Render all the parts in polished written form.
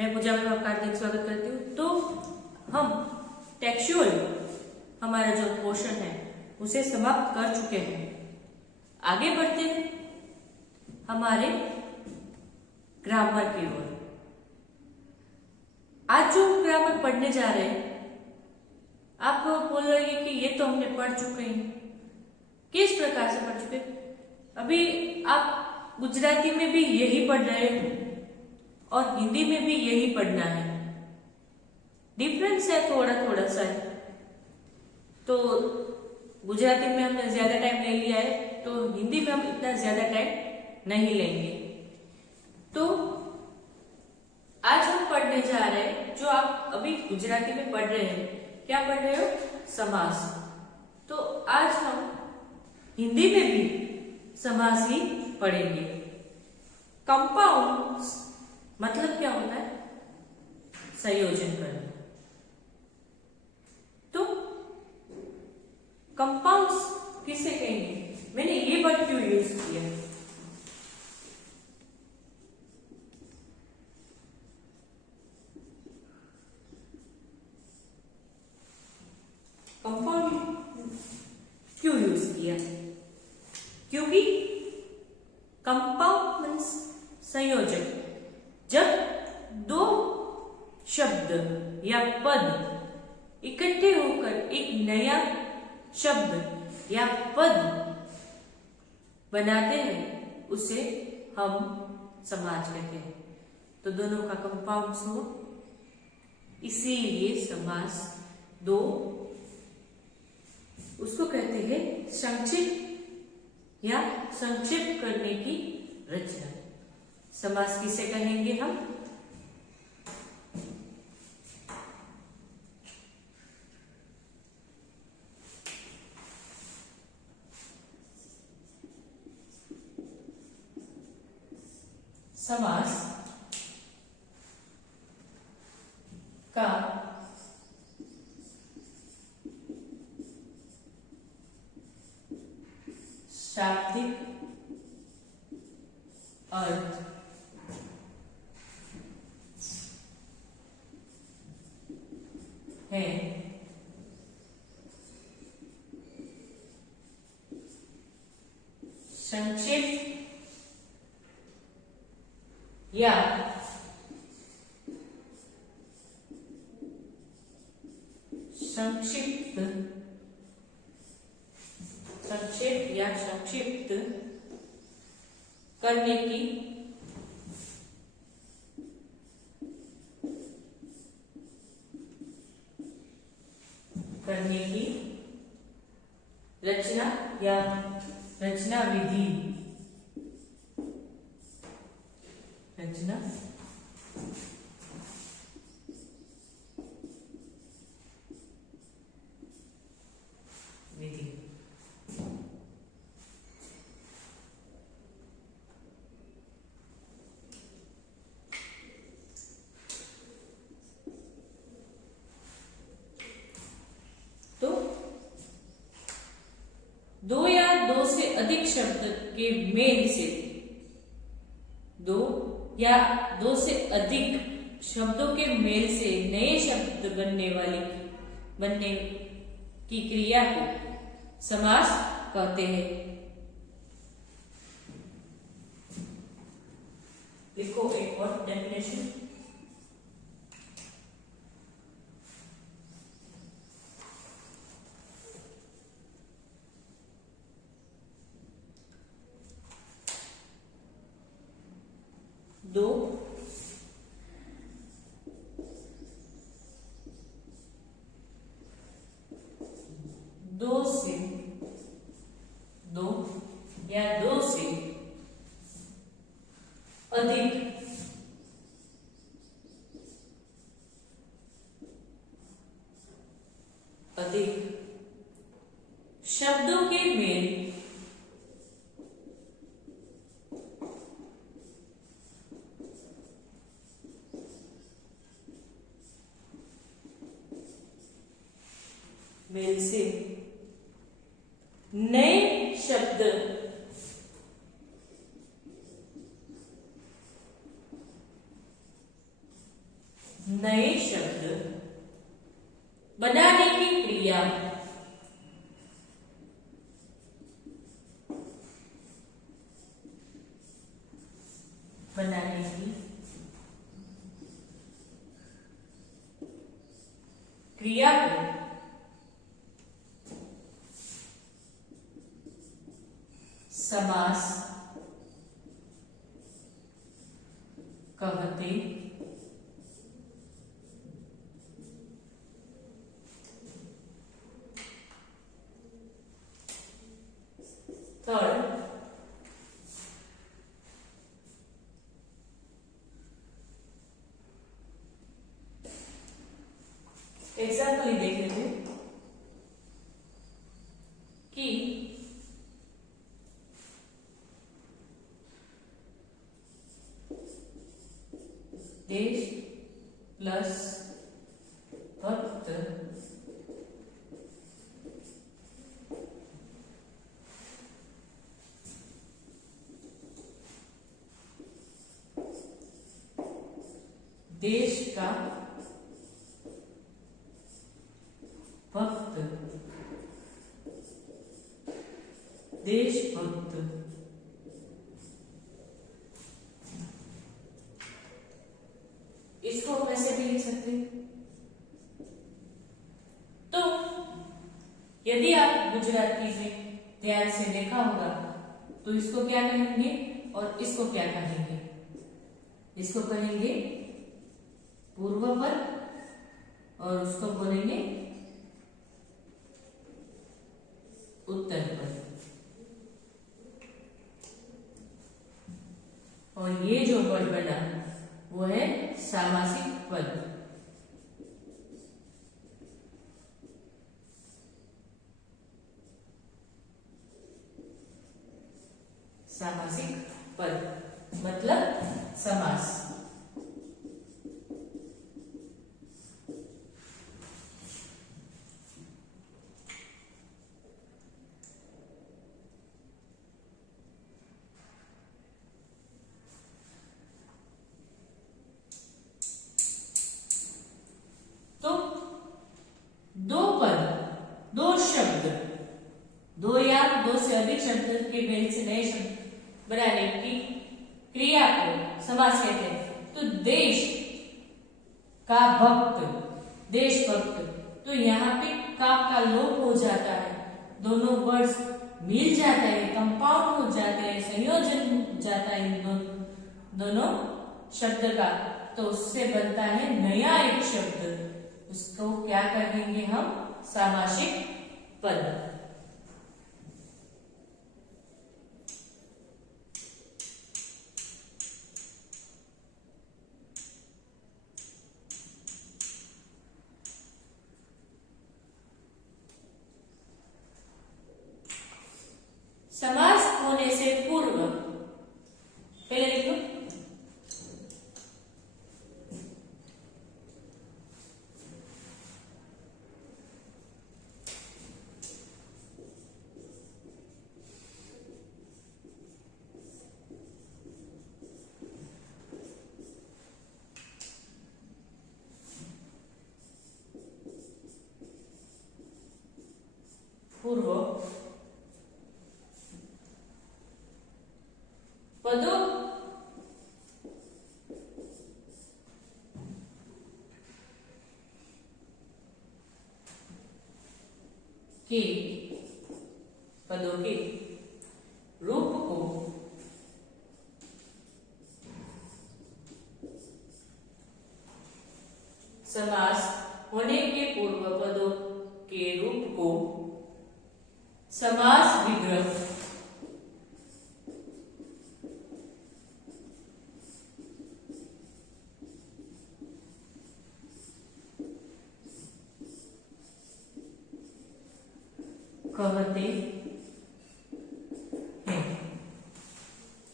मैं पूजा में आपका हार्दिक स्वागत करती हूँ। तो हम टेक्सचुअल हमारा जो पोर्शन है उसे समाप्त कर चुके हैं। आगे बढ़ते हैं हमारे ग्रामर की ओर। आज जो हम ग्रामर पढ़ने जा रहे हैं, आप बोल रहे हैं कि ये तो हमने पढ़ चुके हैं। किस प्रकार से पढ़ चुके? अभी आप गुजराती में भी यही पढ़ रहे हैं और हिंदी में भी यही पढ़ना है। डिफरेंस है थोड़ा थोड़ा सा है। तो गुजराती में हमने ज्यादा टाइम ले लिया है, तो हिंदी में हम इतना ज्यादा टाइम नहीं लेंगे। तो आज हम पढ़ने जा रहे हैं, जो आप अभी गुजराती में पढ़ रहे हैं, क्या पढ़ रहे हो? समास। तो आज हम हिंदी में भी समास ही पढ़ेंगे। कंपाउंड्स मतलब क्या होता है? संयोजन करना। तो कंपाउंड्स किसे कहेंगे? मैंने ये वर्ड क्यों यूज किया? कंपाउंड क्यों यूज किया? क्योंकि कंपाउंड मीन्स संयोजन। जब दो शब्द या पद इकट्ठे होकर एक नया शब्द या पद बनाते हैं, उसे हम समास कहते हैं। तो दोनों का कंपाउंड्स हो, इसीलिए समास दो उसको कहते हैं संक्षिप्त या संक्षिप्त करने की रचना। समास किसे कहेंगे हम? समास का शाब्दिक अर्थ है संक्षिप्त या संक्षिप्त करने की रचना या रचना विधि। रचना विधि। तो दो या दो से अधिक शब्द के मेल से, दो या दो से अधिक शब्दों के मेल से नए शब्द बनने की क्रिया को समास कहते हैं। लिखो एक और डेफिनेशन। दो या दो से अधिक शब्दों के मेल समास कहते थर्ड, एग्जाम्पल देख लीजिए कि देश प्लस भक्त देश का भक्त देशभक्त इसको वैसे भी लिख सकते हैं। तो यदि आप गुजराती में ध्यान से देखा होगा तो इसको क्या कहेंगे और इसको क्या कहेंगे? इसको कहेंगे पूर्व पद और उसको बोलेंगे उत्तर पद। और ये जो वर्ड बना वो है सामासिक पद। सामासिक पद मतलब समास। तो दो पद, दो शब्द, दो या दो से अधिक शब्द के मेल से नए शब्द बनाने की क्रिया को समास कहते हैं। तो देश का भक्त, देशभक्त, तो यहाँ पे का लोप हो जाता है, दोनों वर्ड्स मिल जाता है, कंपाउंड हो जाते हैं, संयोजन जाता है इन दोनों शब्द का, तो उससे बनता है नया एक शब्द। उसको क्या कहेंगे हम? सामासिक पद। समास होने से पूर्व पहले लिखो पूर्व पदों के रूप को समास होने के पूर्व पदों के रूप को समास विग्रह कहते हैं।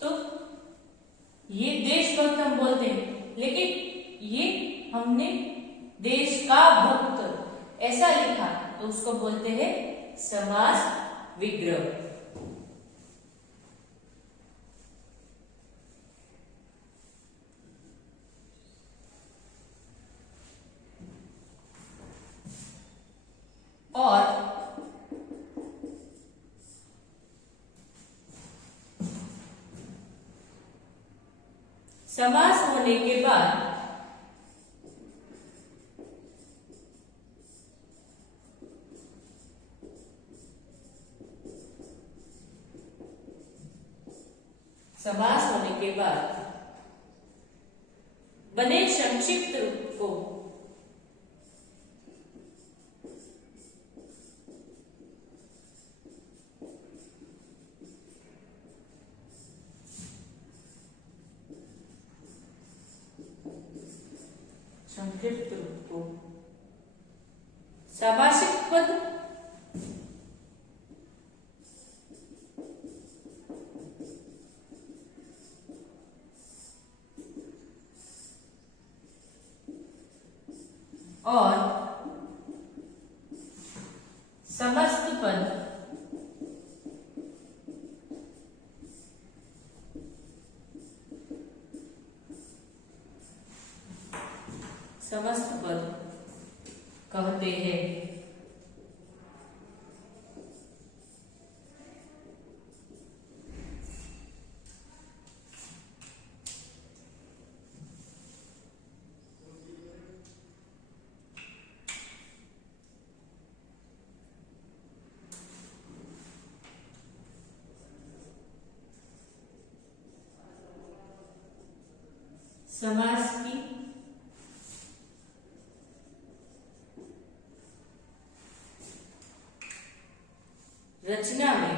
तो ये देशभक्त हम बोलते हैं, लेकिन ये हमने देश का भक्त ऐसा लिखा तो उसको बोलते हैं समास विग्रह। और समास होने के बाद समास होने के बाद बने संक्षिप्त रूप को संक्षिप्त रूप को सामासिक पद और समस्त पद समस्त पद कहते हैं। समास की रचना में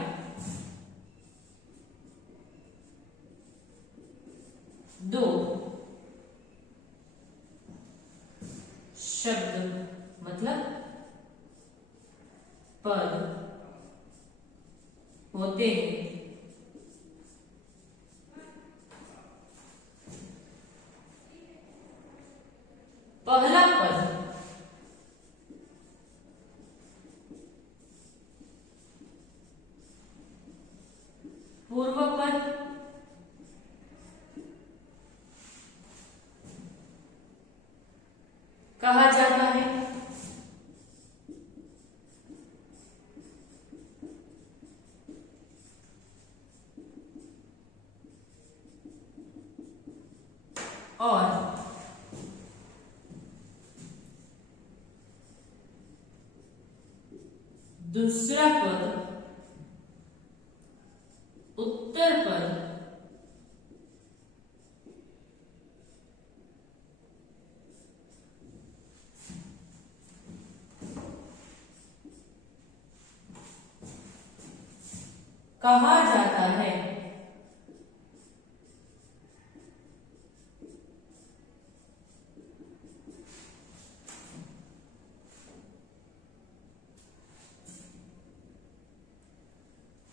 दो शब्द मतलब पद होते हैं। पहला पद पूर्व पद कहा जाता है। और दूसरा पद उत्तर पद कहा जाता है।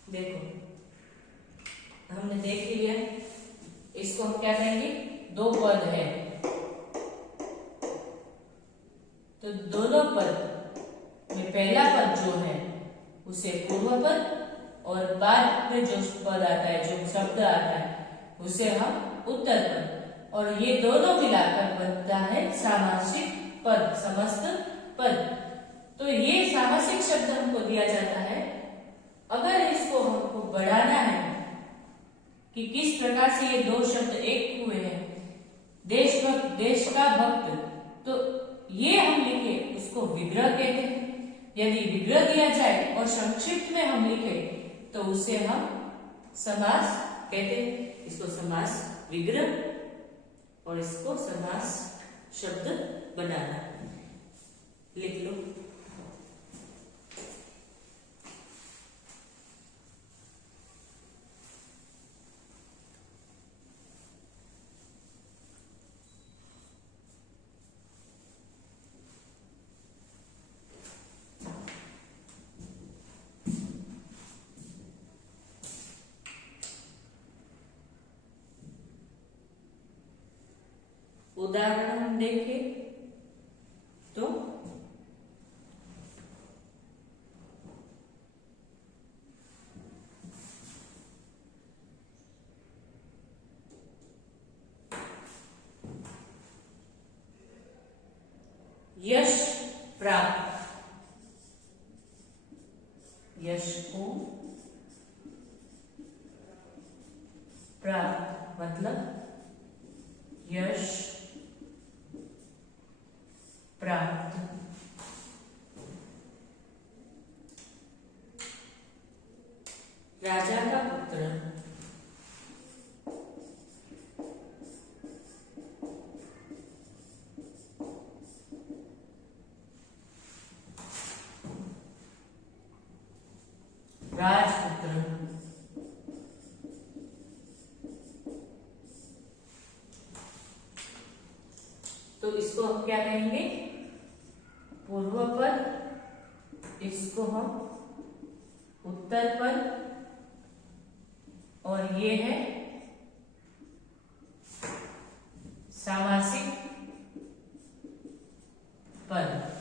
देखो हमने देख लिया, इसको हम क्या कहेंगे, दो पद है तो दोनों पद में पहला पद जो है उसे पूर्व पद और बाद में जो पद आता है, जो शब्द आता है उसे हम उत्तर पद, और ये दोनों मिलाकर बनता है सामासिक पद, समस्त पद। तो ये सामासिक शब्द हमको दिया जाता है। अगर इसको हमको बढ़ाना है कि किस प्रकार से ये दो शब्द एक हुए हैं, देशभक्त, देश का भक्त, तो ये हम लिखे उसको विग्रह कहते हैं। यदि विग्रह दिया जाए और संक्षिप्त में हम लिखे तो उसे हम समास कहते हैं। इसको समास विग्रह और इसको समास शब्द बनाना। लिख लो। उदाहरण हम देखें तो यश प्राप्त, यश को प्राप्त मतलब यश प्राप्त। राजा का पुत्र तो इसको हम क्या कहेंगे? पूर्व पद, इसको हम उत्तर पद, और ये है सामासिक पद।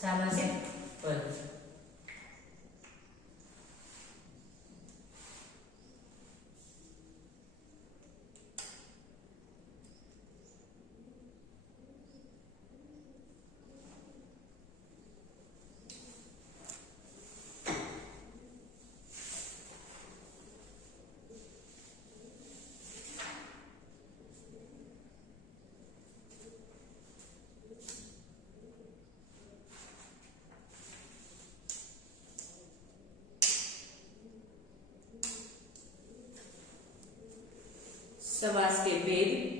सामासिक पद। समास के भेद।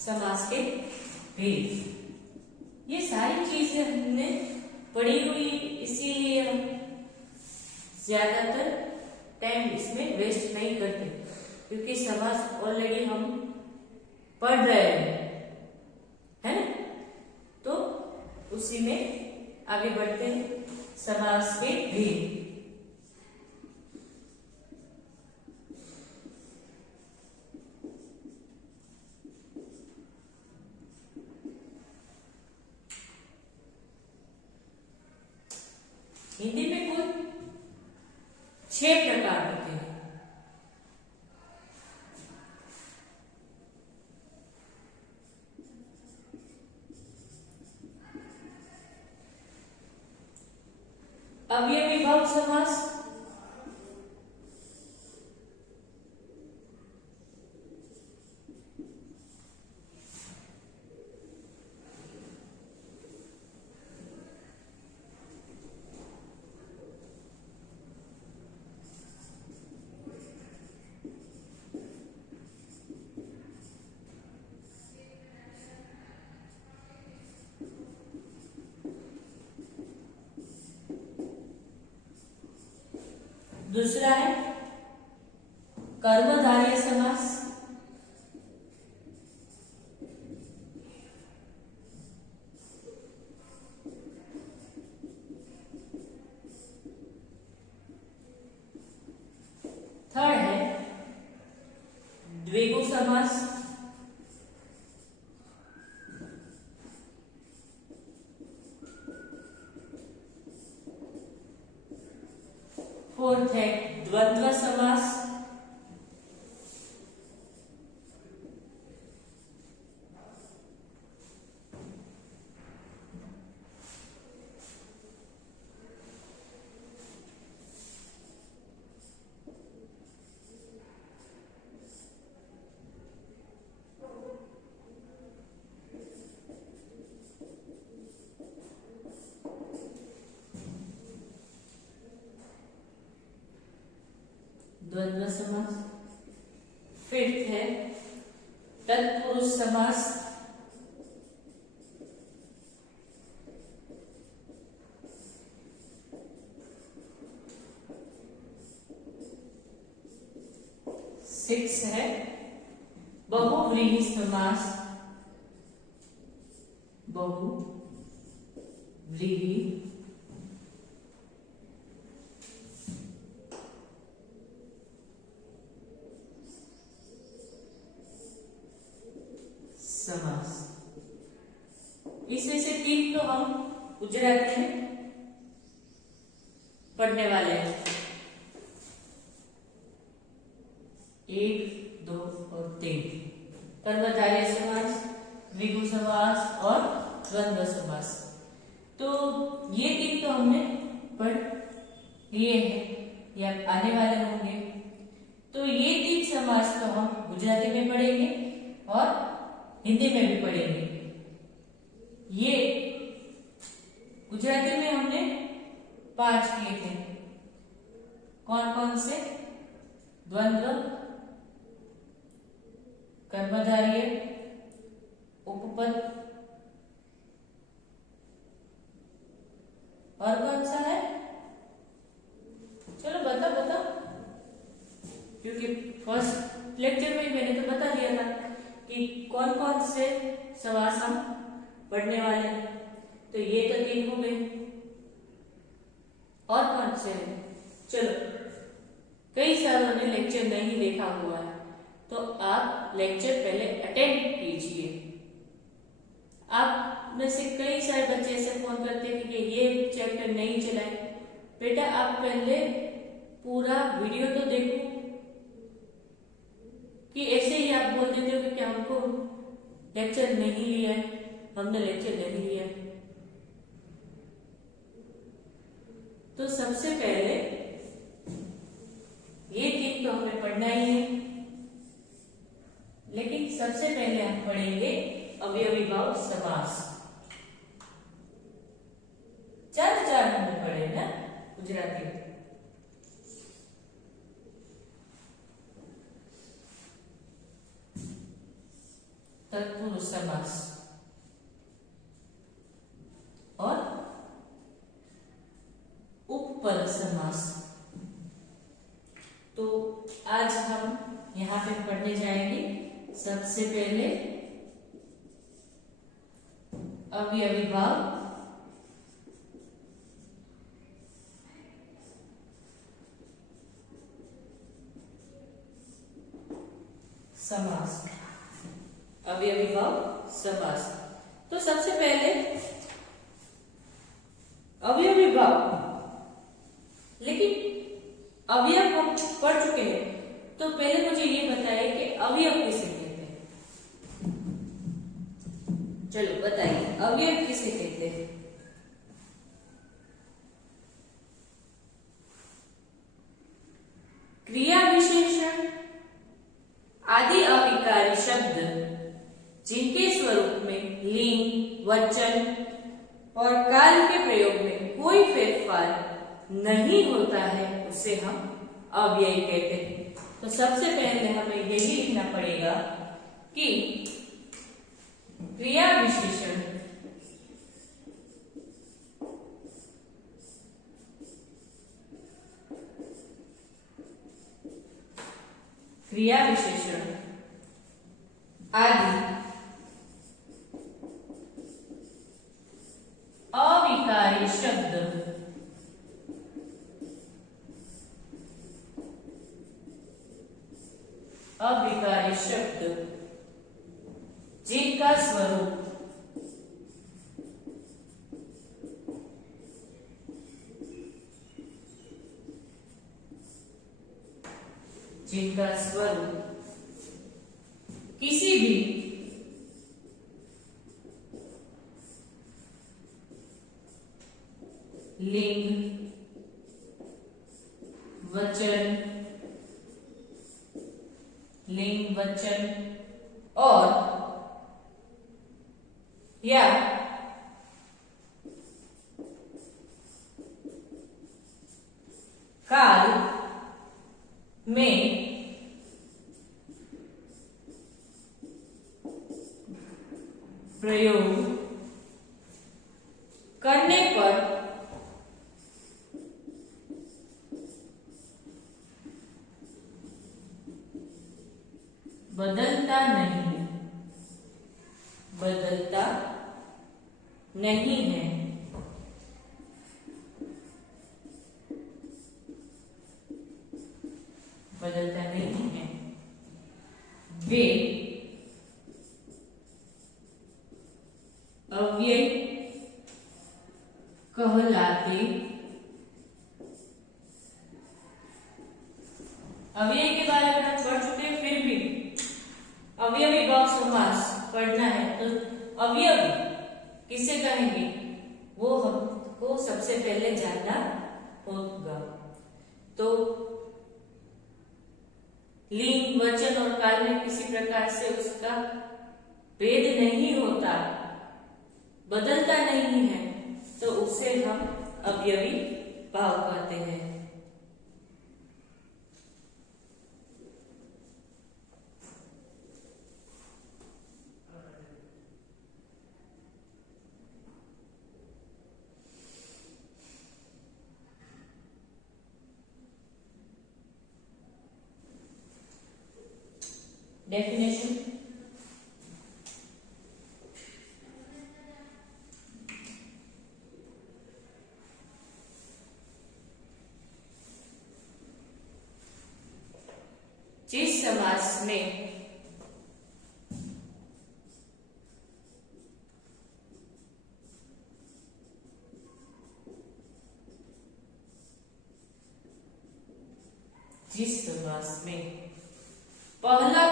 समास के भेद। ये सारी चीजें हमने पढ़ी हुई, इसीलिए हम ज्यादातर टाइम इसमें वेस्ट नहीं करते, क्योंकि समास ऑलरेडी हम पढ़ रहे हैं, है ना। तो उसी में आगे बढ़ते हैं। समास के भेद। हिंदी में कुल 6 प्रकार होते हैं। अव्यय विभाव समास, दूसरा है कर्मधारय समास, थर्ड है द्विगु समास, फोर्थ है द्वंद्व समास, द्वंद्व समास। फिफ्थ है तत्पुरुष समास। सिक्स है बहुव्रीहि समास। बहुव्रीहि समास। इसमें से तीन तो हम गुजराती में पढ़ने वाले हैं, एक, दो और तीन। कर्मधारय समास, द्विगु समास और द्वंद्व समास। तो ये तीन तो हमने पढ़ लिए हैं या आने वाले होंगे। तो ये तीन समास तो हम गुजराती में पढ़ेंगे और हिंदी में भी पढ़ेंगे। ये गुजराती में हमने 5 किए थे। कौन कौन से? द्वंद्व, कर्मधारय, उपपद और कौन सा है? चलो बताओ, क्योंकि फर्स्ट लेक्चर में ही मैंने तो बता दिया था कि कौन कौन से समास हम पढ़ने वाले हैं। तो ये तो तीन हो गए, और कौन से हैं? चलो, कई सालों ने लेक्चर नहीं देखा हुआ है तो आप लेक्चर पहले अटेंड कीजिए। आप में से कई सारे बच्चे ऐसे फोन करते थे कि ये चैप्टर नहीं चलाए। बेटा आप पहले पूरा वीडियो तो देखो, कि ऐसे ही आप बोल देते हो कि हमको लेक्चर नहीं लिया है, हमने लेक्चर नहीं लिया। तो सबसे पहले ये तीन तो हमें पढ़ना ही है, लेकिन सबसे पहले हम पढ़ेंगे अवयवी भाव समास। 4 हमने पढ़े ना गुजराती में। तत्पुरुष समास और उपपद समास। तो आज हम यहां पे पढ़ने जाएंगे सबसे पहले अवयवी भाव समास। अवयवी भाव समास। तो सबसे पहले अवयवी भाव, लेकिन अवयव हम पढ़ चुके हैं, तो पहले मुझे ये बताइए कि अवयव किसे कहते हैं। चलो बताइए, अवयव किसे कहते हैं? क्रिया विशेषण आदि अविकारी शब्द जिनके स्वरूप में लिंग, वचन और काल के प्रयोग में कोई फेरफार नहीं होता है उसे हम अव्ययी कहते हैं। तो सबसे पहले हमें यही लिखना पड़ेगा कि क्रिया विशेषण आदि अविकारी शब्द जिनका स्वरूप किसी भी लिंग, वचन और या काल में करने पर बदलता नहीं है। बदलता नहीं है। वे अव्यय कहलाते। अव्यय के बारे में हम पढ़ चुके हैं, फिर भी अवयवी भाव समास पढ़ना है तो अवयव किसे कहेंगे वो हमको सबसे पहले जानना होगा। तो लिंग, वचन और काल में किसी प्रकार से उसका भेद नहीं होता, बदलता नहीं है, तो उसे हम अवयवी भाव कहते हैं। डेफिनेशन, जिस समास में पहला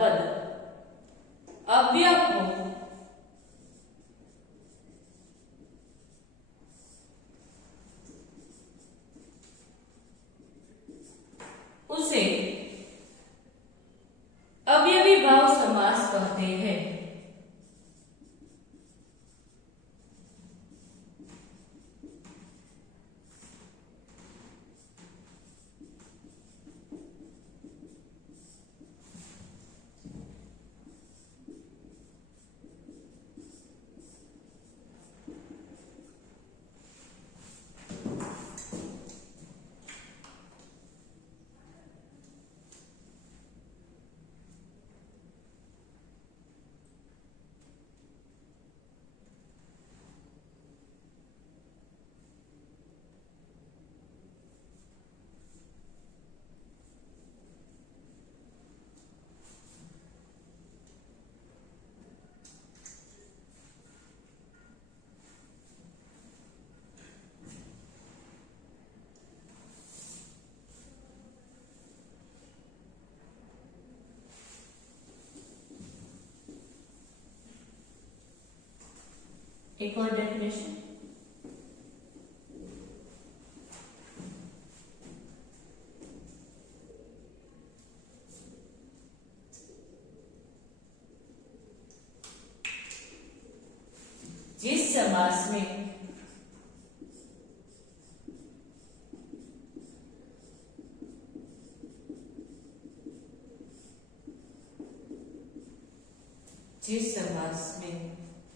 पद अव्यय हो, उसे अवयवी भाव समास कहते हैं। एक और डेफिनेशन, जिस समास में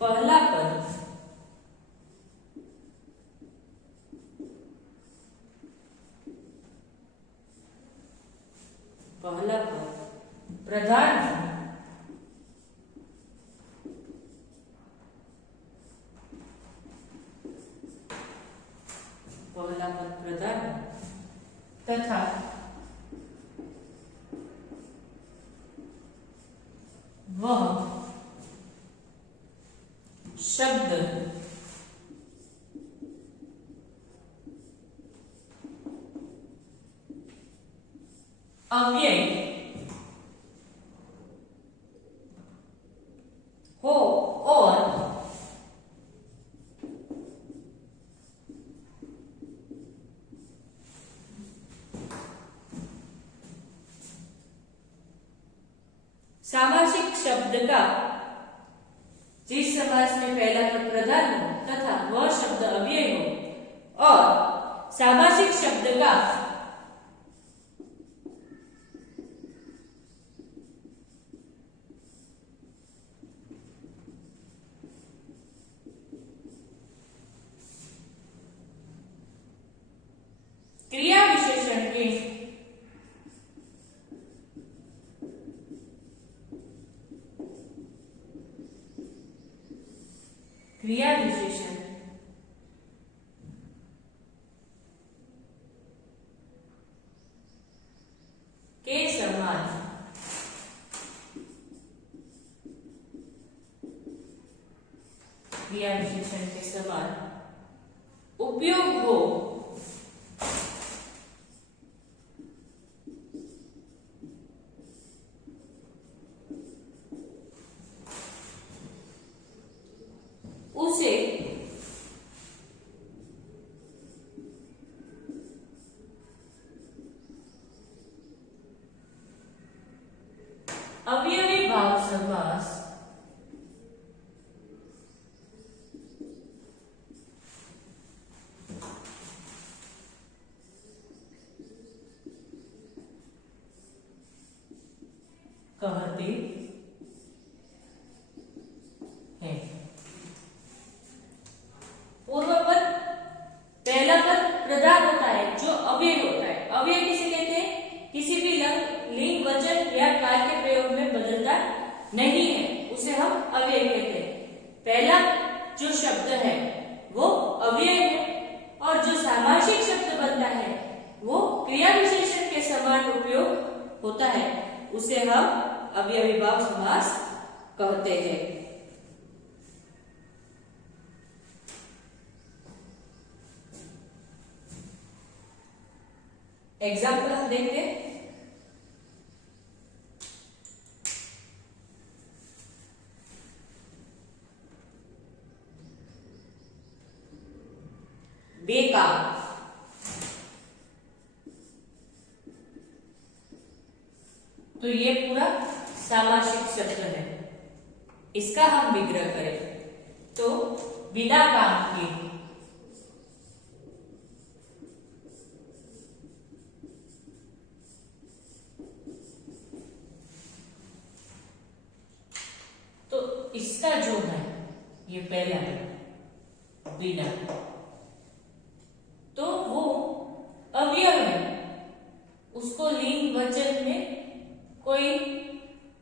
पहला पद प्रधान तथा वह शब्द अव्यय हो और सामासिक शब्द का, जिस समास में पहला पद प्रधान हो तथा वह शब्द अव्यय हो और सामासिक शब्द का क्रिया विशेषण के समान क्रिया विशेषण के समान उपयोग हो उसे अवयवी भाव समास कहते हैं। पूर्व पद पहला पद प्रधान होता है जो अव्यय होता है। अव्यय किसे कहते हैं? किसी भी लिंग वचन या काल के प्रयोग में बदलता नहीं है, उसे हम अव्यय कहते हैं। पहला जो शब्द है वो अव्यय है और जो सामासिक शब्द बनता है वो क्रिया विशेषण के समान उपयोग होता है, उसे हम अवयवी भाव समास कहते हैं। एग्जाम्पल हम देखते हैं। बेकार, तो ये पूरा सामासिक शब्द है, इसका हम विग्रह करें तो बिना काम के, तो इसका जो है ये पहला है बिना, तो वो अवयव है, उसको लिंग वचन में कोई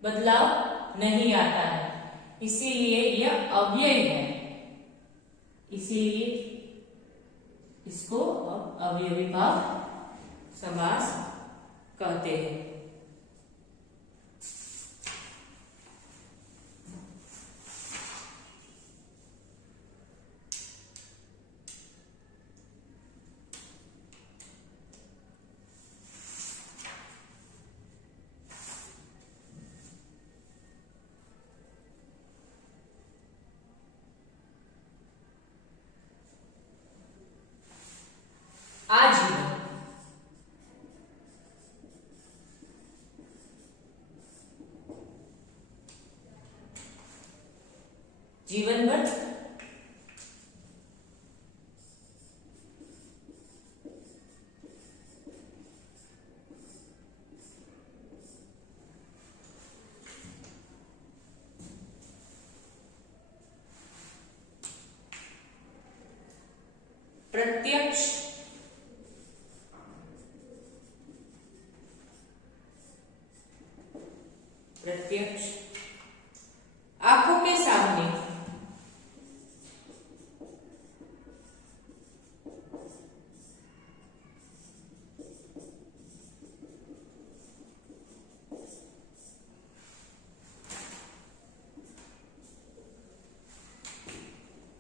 बदलाव नहीं आता है, इसीलिए यह अव्यय है, इसीलिए इसको अवयवी भाव समास कहते हैं। आजीवन, जीवन भर, प्रत्यक्ष, प्रत्यक्ष, आंखों के सामने,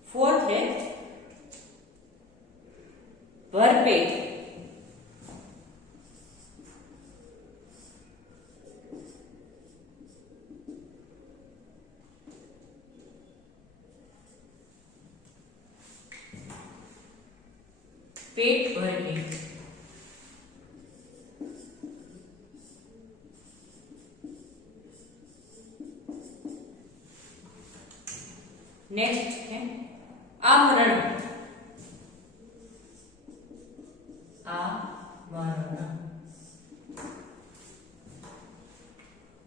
फोर्थ है भरपेट, पेट भर के, नेक्स्ट है आमरण, आमरण,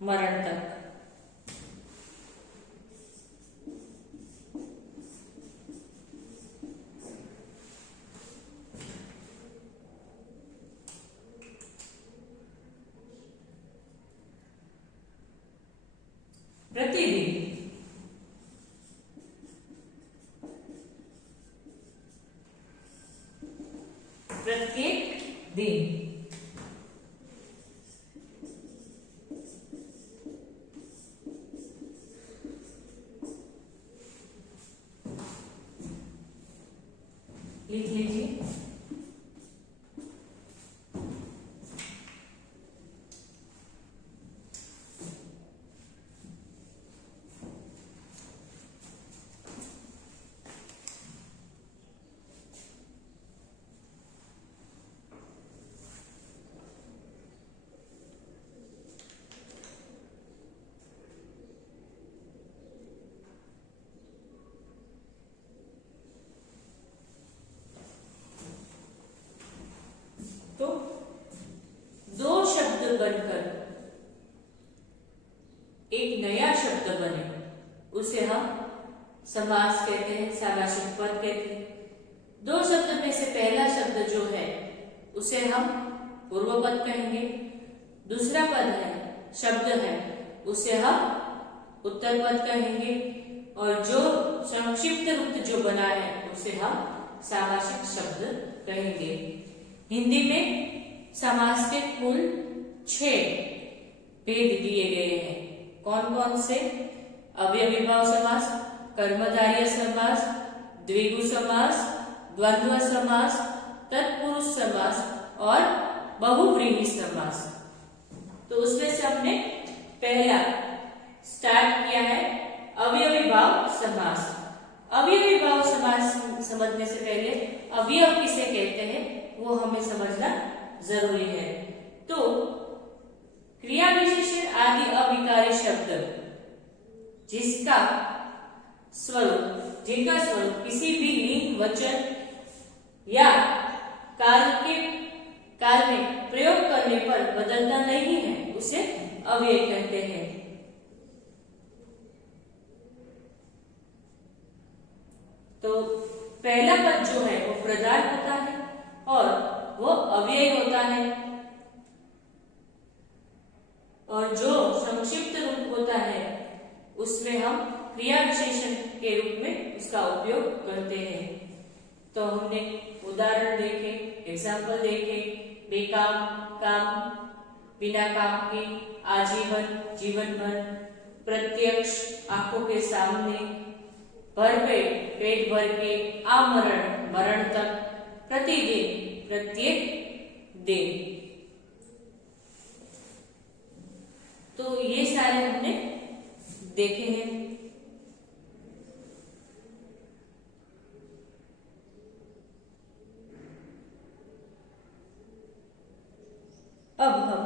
मरण तक, प्रतिदिन, बनकर एक नया शब्द बने उसे हम समास कहते हैं, सामासिक पद कहते हैं। दो शब्द में से पहला शब्द जो है उसे हम पूर्व पद कहेंगे, दूसरा पद है शब्द है उसे हम उत्तर पद कहेंगे, और जो संक्षिप्त रूप जो बना है उसे हम सामासिक शब्द कहेंगे। हिंदी में समास के कुल 6 भेद दिए गए हैं। कौन कौन से? अव्ययीभाव समास, कर्मधारय समास, द्विगु समास, द्वंद्व समास, तत्पुरुष समास और बहुव्रीहि समास। तो उसमें से हमने पहला स्टार्ट किया है अव्ययीभाव समास। अव्ययीभाव समास समझने से पहले अवयव किसे कहते हैं वो हमें समझना जरूरी है। तो क्रिया विशेषण आदि अविकारी शब्द जिनका स्वरूप किसी भी लिंग, वचन या काल में प्रयोग करने पर बदलता नहीं है उसे अव्यय कहते हैं। तो पहला पद जो है वो प्रधान होता है और वो अव्यय होता है, और जो संक्षिप्त रूप होता है उसमें हम क्रिया विशेषण के रूप में उसका उपयोग करते हैं। तो हमने उदाहरण देखे, एग्जाम्पल देखे, बेकाम, काम, बिना काम के, आजीवन, जीवन भर, प्रत्यक्ष, आंखों के सामने, भरपेट, पेट भर के, आमरण, मरण तक, प्रतिदिन, प्रत्येक दिन। तो ये सारे हमने देखे हैं। अब हम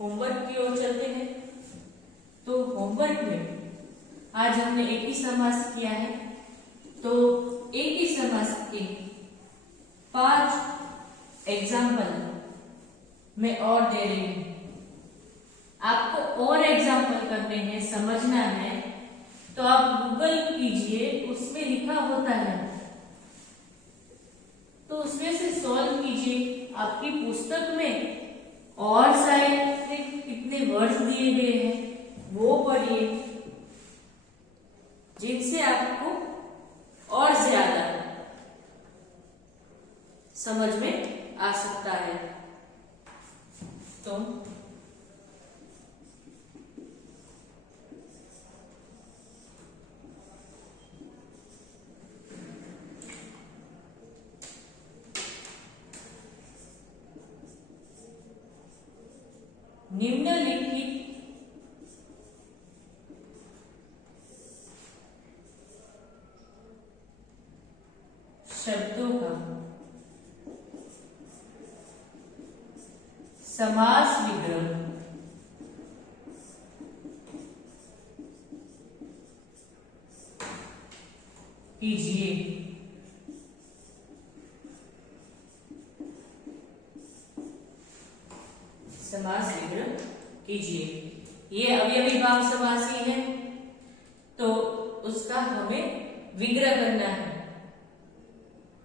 होमवर्क की ओर चलते हैं। तो होमवर्क में आज हमने एक ही समास किया है, तो एक ही समास के 5 एग्जाम्पल मैं और दे रही हूं। आपको और एग्जाम्पल करने हैं, समझना है, तो आप गूगल कीजिए, उसमें लिखा होता है तो उसमें से सॉल्व कीजिए। आपकी पुस्तक में और शायद कितने वर्ड्स दिए गए हैं वो पढ़िए, जिनसे आपको और ज्यादा समझ में आ सकता है। तो निम्नलिखित शब्दों का समास विग्रह कीजिए। समास विग्रह कीजिए। ये अव्ययीभाव समास ही है, तो उसका हमें विग्रह करना है।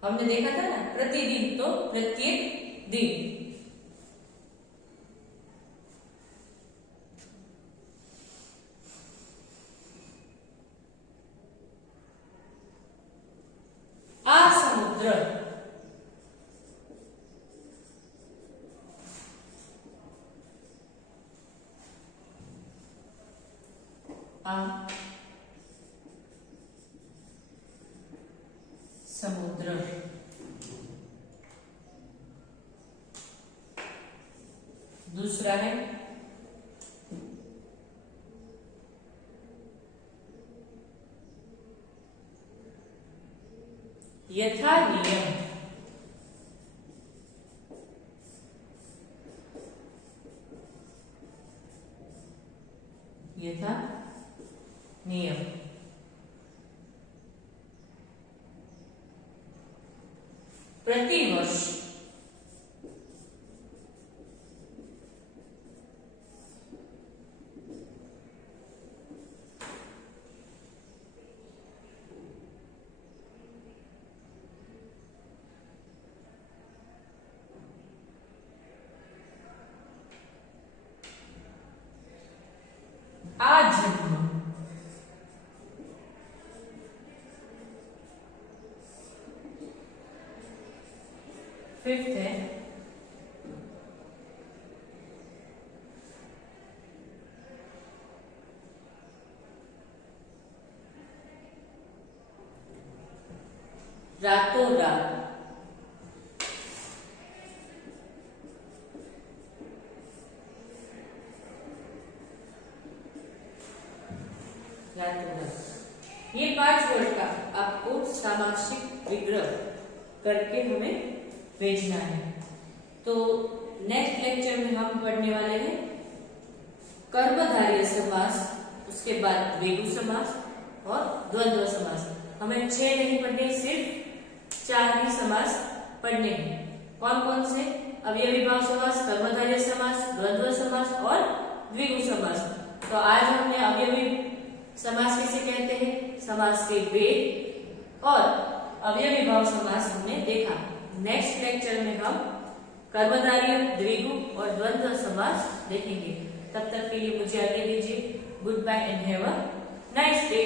हमने देखा था ना, प्रतिदिन तो प्रत्येक दिन। समुद्र, समुद्र। दूसरा है यथा नियम। यथा नियम। प्रतिवर्ष। फिफ्थ है रातों रात। रातों रात, ये 5 वर्ड का आपको सामासिक विग्रह करके हमें भेजना है। तो नेक्स्ट लेक्चर में हम पढ़ने वाले हैं कर्मधारय समास, उसके बाद द्विगु समास और द्वंद्व समास। हमें 6 नहीं पढ़ने, सिर्फ 4 ही समास पढ़ने हैं। कौन कौन से? अवयवी भाव समास, कर्मधारय समास, द्वंद्व समास और द्विगु समास। तो आज हमने अवयवी समास किसे कहते हैं, समास के भेद और अवयवी भाव समास हमने देखा। नेक्स्ट लेक्चर में हम कर्मधारय, द्विगु और द्वंद्व समास देखेंगे। तब तक के लिए मुझे आज्ञा दीजिए। Goodbye and have a nice day.